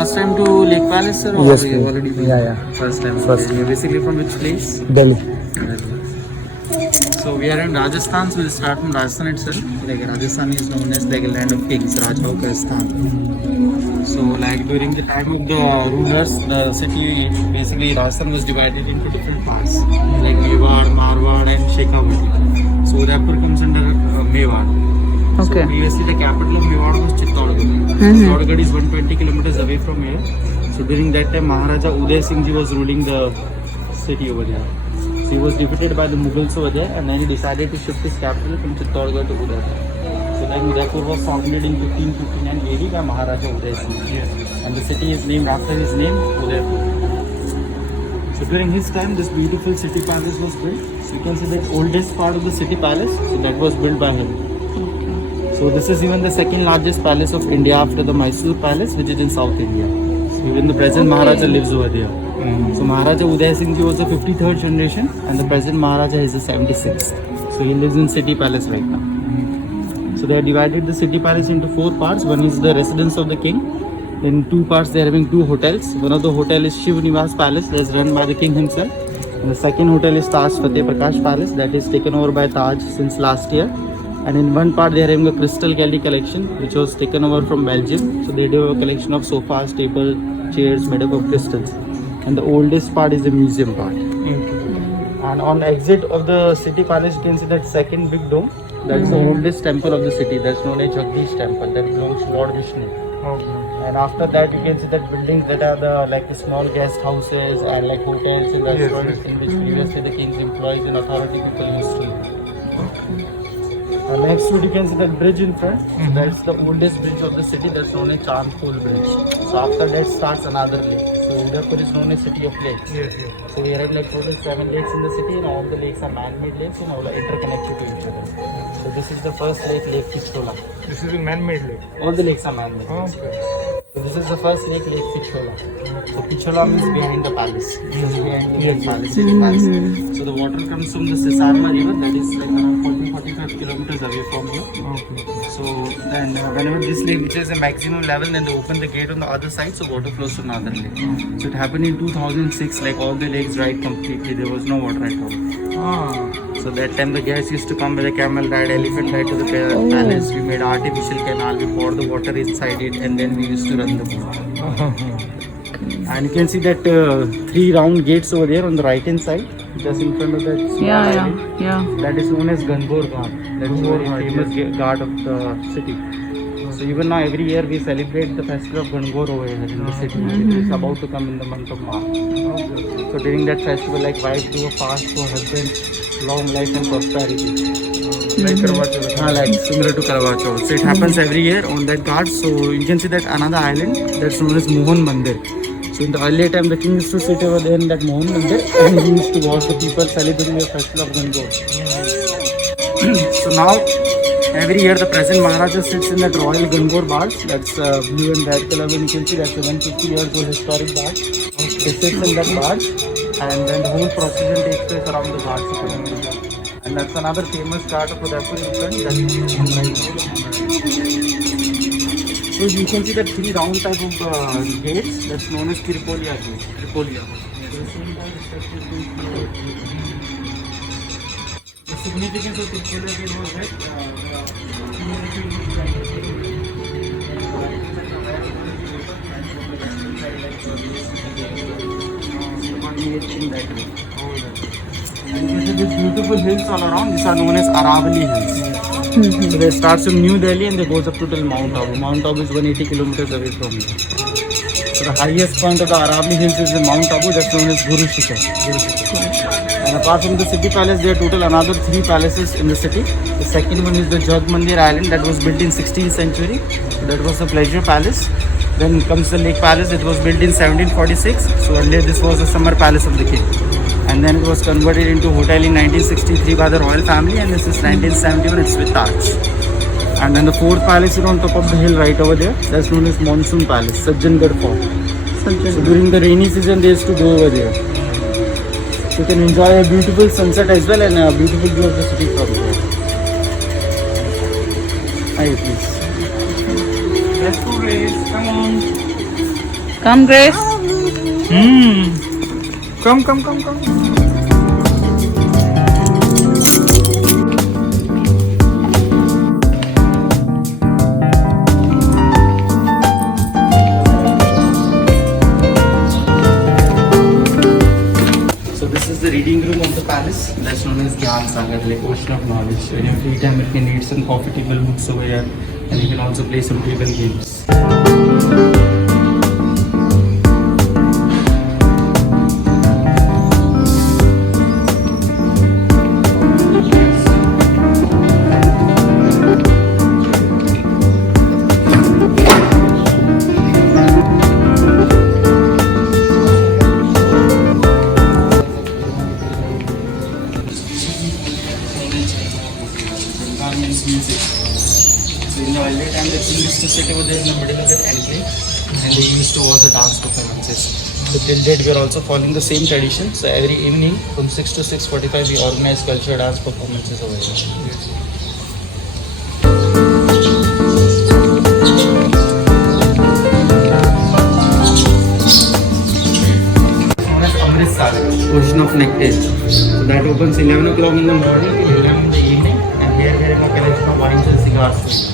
first time to Lake Palace, sir? Or Yes, you please. already been? Yeah. First time. First. Okay. You're basically from which place? Delhi. So we are in Rajasthan, so we'll start from Rajasthan itself. Like Rajasthan is known as like a land of kings, Rajao ka Sthan. So like during the time of the rulers, the city basically Rajasthan was divided into different parts, like Mewar, Marwar, and Shekhawat. So Udaipur comes under Mewar. Okay. So previously the capital of Mewar was Chittorgarh. Chittorgarh is 120 kilometers away from here. So during that time Maharaja Uday Singh Ji was ruling the city over there. So he was defeated by the Mughals over there, and then he decided to shift his capital from Chittorgarh to Udaipur. So then Udaipur was founded in 1559 AD by Maharaja Uday Singh. And the city is named after his name, Udaipur. So during his time, this beautiful city palace was built. So you can see the oldest part of the city palace, so that was built by him. So this is even the second largest palace of India after the Mysore Palace, which is in South India. So even the present Maharaja lives over there. So Maharaja Uday Singh Ji was the 53rd generation, and the present Maharaja is the 76th. So he lives in city palace right now. So they have divided the city palace into 4 parts. One is the residence of the king. In 2 parts they are having 2 hotels. One of the hotel is Shiv Nivas Palace, that is run by the king himself. And the second hotel is Taj Fateh Prakash Palace, that is taken over by Taj since last year. And in one part they are having a crystal gallery collection, which was taken over from Belgium. So they do a collection of sofas, tables, chairs made up of crystals. And the oldest part is the museum part. And on exit of the city palace, you can see that second big dome. That's the oldest temple of the city. That's known as Jagdish Temple. That belongs to Lord Vishnu. And after that, you can see that buildings that are the like the small guest houses and like hotels and restaurants in which previously the king's employees and authority people used to live. Next to it, you can see that bridge in front. So that's the oldest bridge of the city. That's known as Chandpol Bridge. So after that starts another lake. So Udaipur is known as city of lakes. So we have like total 7 lakes in the city, and all the lakes are man-made lakes and all are interconnected to each other. So this is the first lake, Lake Pichola. This is a man-made lake. All the lakes are man-made. So this is the first lake, Lake Pichola. So Pichola means behind the palace. This is behind the palace, city palace. So the water comes from the Sisarma river, that is like around 40-45 kilometers away from here. So then whenever this lake reaches a maximum level, then they open the gate on the other side, so water flows to another lake. So it happened in 2006, like all the lakes dried completely, there was no water at all. So that time the guests used to come with a camel ride, elephant ride to the palace. We made artificial canal, we poured the water inside it, and then we used to run the boat. And you can see that 3 round gates over there on the right hand side, just in front of that small island. That is known as Ganbor Ghat. That is a very famous ghat of the city. So even now every year we celebrate the festival of Ganbor over here in the city. It is about to come in the month of March. So during that festival, like wives do a fast for husband, long life and prosperity. Like similar to Karwa Chauth. So it happens every year on that ghat. So you can see that another island that's known as Mohan Mandir. So in the earlier time, the king used to sit over there in that Mohan Mandir, and he used to watch the people celebrating the festival of Ganbor. So now, every year the present Maharaja sits in that royal Ganbor barge. That's blue and red color. When you can see that's a 150 years old historic barge. He sits in that barge, and then the whole procession takes place around the barge. And that's another famous ghat of Udaipur in front. So you can see that 3 round type of gates. That's known as Tripolia gate. The significance of Tripolia gate was that and these beautiful hills all around. These are known as Aravali Hills. So they start from New Delhi and they goes up to till Mount Abu. Mount Abu is 180 kilometers away from here. So the highest point of the Aravali Hills is the Mount Abu, that's known as Guru Shikhar. And apart from the city palace, there are total another 3 palaces in the city. The second one is the Jag Mandir Island that was built in 16th century. That was the pleasure palace. Then comes the Lake Palace. It was built in 1746. So earlier this was the summer palace of the king. And then it was converted into a hotel in 1963 by the royal family, and this is 1971, it's with Taj. And then the 4th palace is on top of the hill right over there. That's known as Monsoon Palace, Sajjangarh Fort. So during the rainy season, they used to go over there. So you can enjoy a beautiful sunset as well and a beautiful view of the city from there. Hi, please. Let's go, race. Come on. Come, Grace. Come, come, come, come. So this is the reading room of the palace. That's known as Gyan Sagar, like ocean of knowledge. When you have free time, you can read some comfortable books over here, and you can also play some table games. Music. So in the earlier time, the king used to sit over there in the middle of it and play, and they used to watch the dance performances. So till date, we are also following the same tradition. So every evening from 6 to 6:45, we organize cultural dance performances over here. Known as Amrit Sagar, Ocean of Nectar. So that opens 11 o'clock in the morning till 11 in the evening, and here we have a collection of wines and cigars.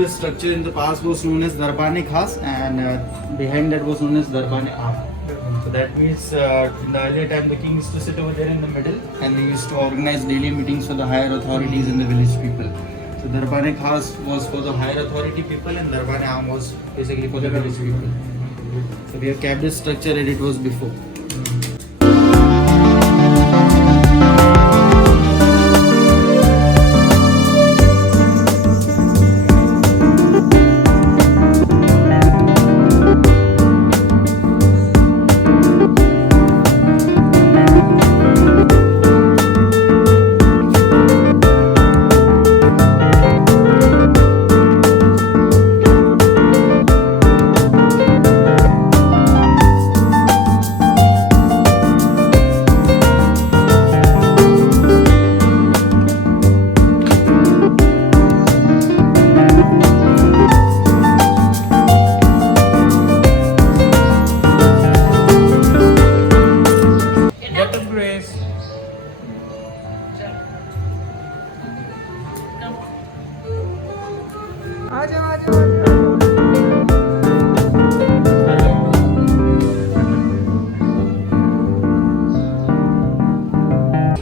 This structure in the past was known as Darbane Khas, and behind that was known as Darbane Aam. So that means in the earlier time, the king used to sit over there in the middle, and they used to organize daily meetings for the higher authorities and the village people. So Darbane Khas was for the higher authority people, and Darbane Aam was basically for the village people. So we have kept this structure as it was before.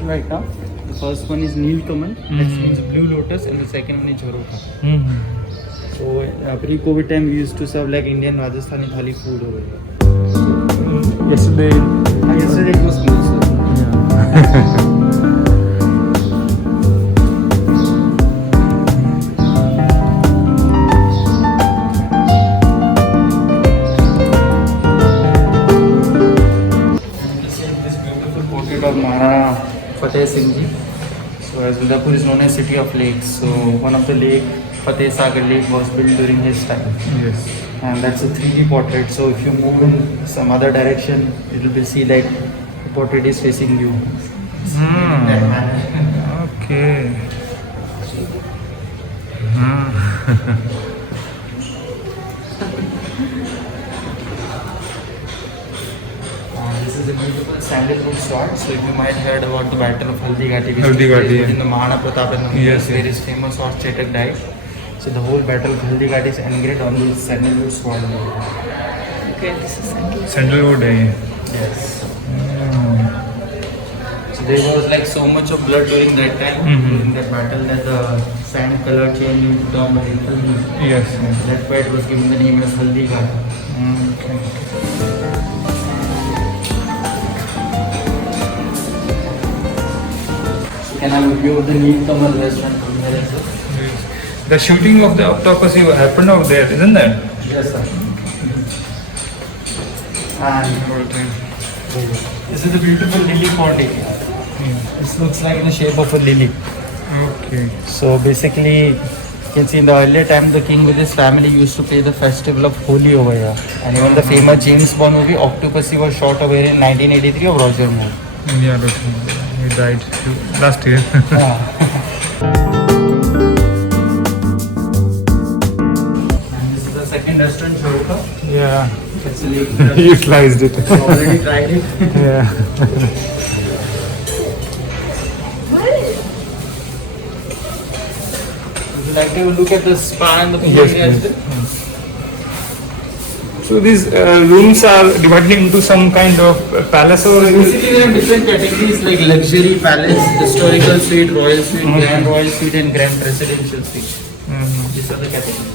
Right now, the first one is Nilkamal, that means blue lotus, and the second one is Jharota. So pre-COVID time, we used to serve like Indian Rajasthani thali food over here. Yesterday. Yesterday it was closed. This beautiful portrait of Maharana Fateh Singh Ji. So as Udaipur is known as city of lakes, so one of the lake, Fateh Sagar Lake, was built during his time. Yes. And that's a 3D portrait. So if you move in some other direction, it will be see like the portrait is facing you. In that manner. Okay. This is a beautiful sandalwood sword. So if you might heard about the battle of Haldi Ghati, which Haldi took place Ghati, between the Mahana Pratap and the Yes, where yes. his famous horse Chetak died. So the whole battle of Haldi Ghati is engraved on this sandalwood sword. Okay, this is sandalwood. Sandalwood. Yes. So there was like so much of blood during that time, during that battle, that the sand color changed into turmeric. Yes. That's why it was given the name as Haldi Ghati. Okay. Can I have a view of the Nilkamal restaurant from here as well? Yes. The shooting of the autopsy happened out there, isn't that? Yes, sir. And All time. there you go. This is the beautiful lily pond area. This looks like in the shape of a lily. Okay. So basically, you can see in the earlier time, the king with his family used to play the festival of Holi over here. And even the famous James Bond movie Octopussy was shot over here in 1983 of Roger Moore. Yeah, but he died last year. And this is the second restaurant, Chowka. Yeah. It's a lake. Utilized it. I've already tried it. Yeah. Would you like to look at the spa and the pool Yes, area as please. well? So these rooms are divided into some kind of palace or Basically, we have different categories like luxury palace, historical suite, royal suite, grand royal suite, and grand presidential suite. These are the categories.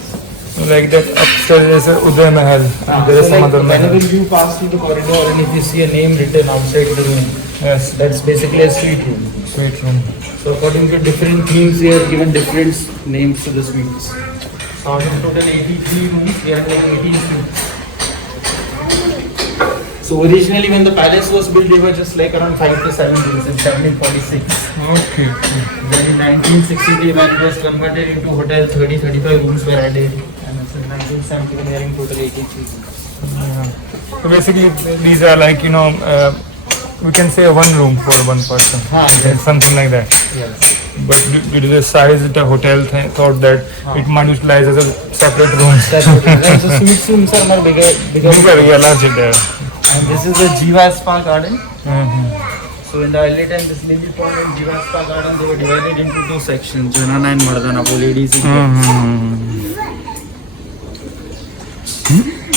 like that upstairs is Uday Mahal. And there is So some like other whenever mahal. you pass through the corridor and if you see a name written outside the room, Yes, that's basically a suite room. sweet room. So according to different themes, we are given different names to the suites. So out of total 83 rooms, we are having 18 suites. So originally when the palace was built, they were just like around 5 to 7 rooms in 1746. Okay. Then in 1963 when it was converted into hotel, 35 rooms were added. And in 1971 we are in total 83 rooms. Yeah. So basically, these are like we can say one room for one person. Yes. Something like that. Yes. But due to the size, the hotel thought that it might utilize as a separate room. That's what it is. So suite rooms are more bigger. Very large there. And this is the Jiva Spa garden. Mm-hmm. So in the early time, this lily pond and Jiva Spa garden, they were divided into two sections, Janana and Mardana, for ladies and gents.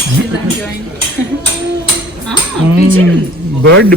She's enjoying. Pigeon. Bird.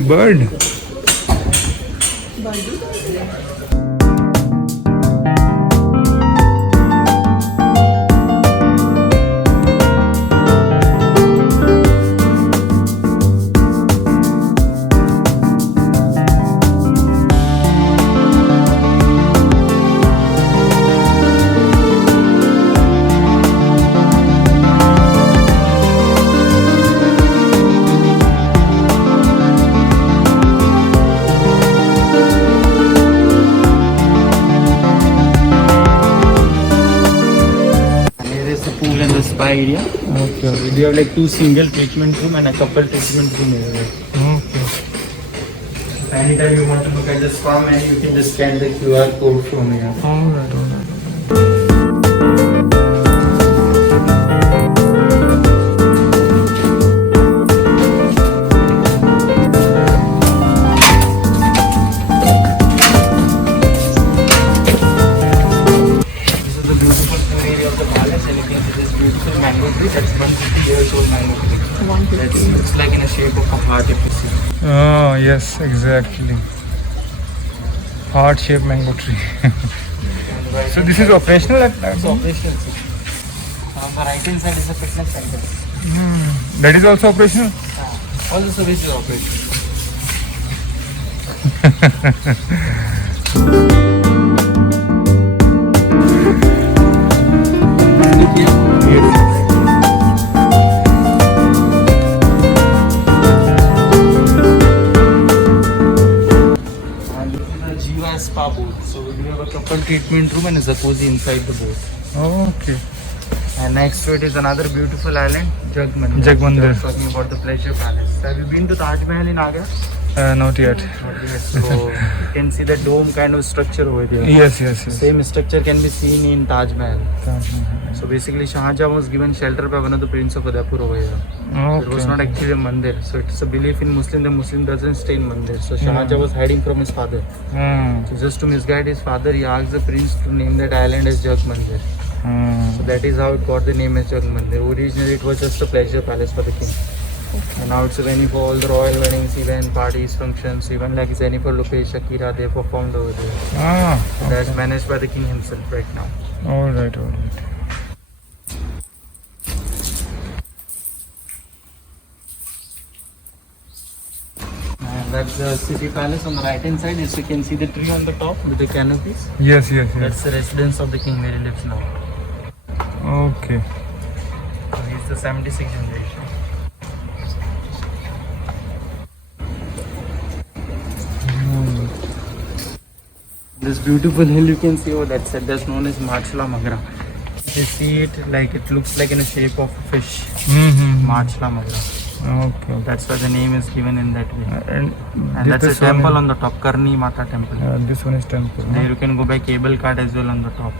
And here is the pool and the spa area. Okay. We do have like two single treatment room and a couple treatment room area. Okay. Anytime you want to look at the spa menu, you can just scan the QR code from here. Alright. This is the beautiful pool area of the palace, and you can see this beautiful mango tree. That's 150 years old mango tree. 150. It's like in a shape of a heart, if you see. Oh, yes, exactly. Heart-shaped mango tree. So this is operational at that? It's operational. The right hand side is a fitness center. That is also operational? All the services are operational. And this is the Jiva Spa boat. So we do have a couple treatment room and a jacuzzi inside the boat. Okay. And next to it is another beautiful island, Jagmandir. Jagmandir. Talking about the Pleasure Palace. Have you been to Taj Mahal in Agra? Not yet. Not yet. So you can see the dome kind of structure over there. Yes. Same structure can be seen in Taj Mahal. Taj Mahal. So basically Shah Jahan was given shelter by one of the prince of Udaipur over here. It was not Okay. actually a mandir. So it's a belief in Muslim, the Muslim doesn't stay in mandir. So Shah Jahan was hiding from his father. So just to misguide his father, he asked the prince to name that island as Jag Mandir. So that is how it got the name as Jag Mandir. Originally it was just a pleasure palace for the king. And now it's a venue for all the royal weddings, events, parties, functions, even like Jennifer Lopez, Shakira, they performed over there. So that's managed by the king himself right now. Alright. And that's the city palace on the right hand side. As you can see the tree on the top with the canopies. Yes. That's the residence of the king where he lives now. Okay. So he's the 76th generation. this beautiful hill you can see over that side, that's known as Marchla Magra. If you see it, like it looks like in the shape of a fish. Marchla Magra. Okay. That's why the name is given in that way. And And that's a this one temple is- on the top, Karni Mata temple. this one is temple. There you can go by cable cart as well on the top.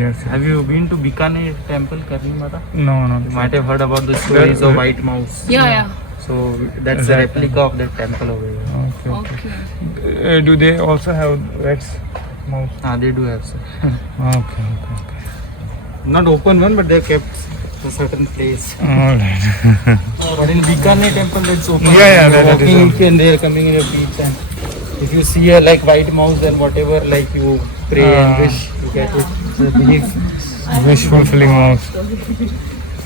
Yes. Have you been to Bikaner temple, Karni Mata? No, no. You might have heard about the stories of white mouse. Yeah. So that's a That replica of that temple over here. Okay. Okay. Do they also have rats? Mouse. They do have so. Okay. Not open one, but they're kept a certain place. Alright. But in Bikaner temple, it's open. Yeah, You're that is walking open. and they're coming in your beach, and if you see a like white mouse, then whatever like you pray and wish, you get it. It's a belief. Wish fulfilling mouse.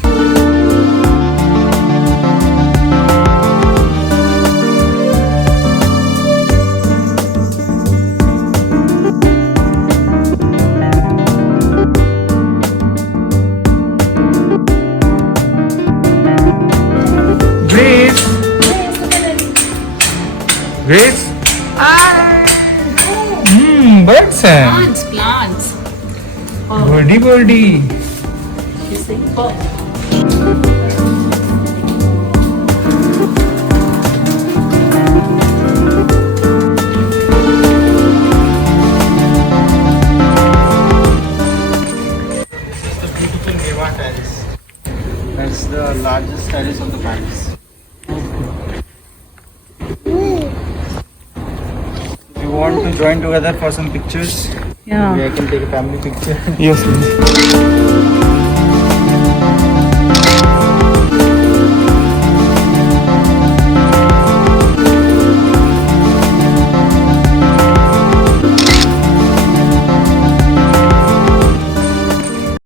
Grace. Grace. Birds. Plants. Birdie. You see? Oh. The beautiful Deva Terrace. That's the largest terrace of the palace. If you want to join together for some pictures, Yeah. maybe I can take a family picture. Yes.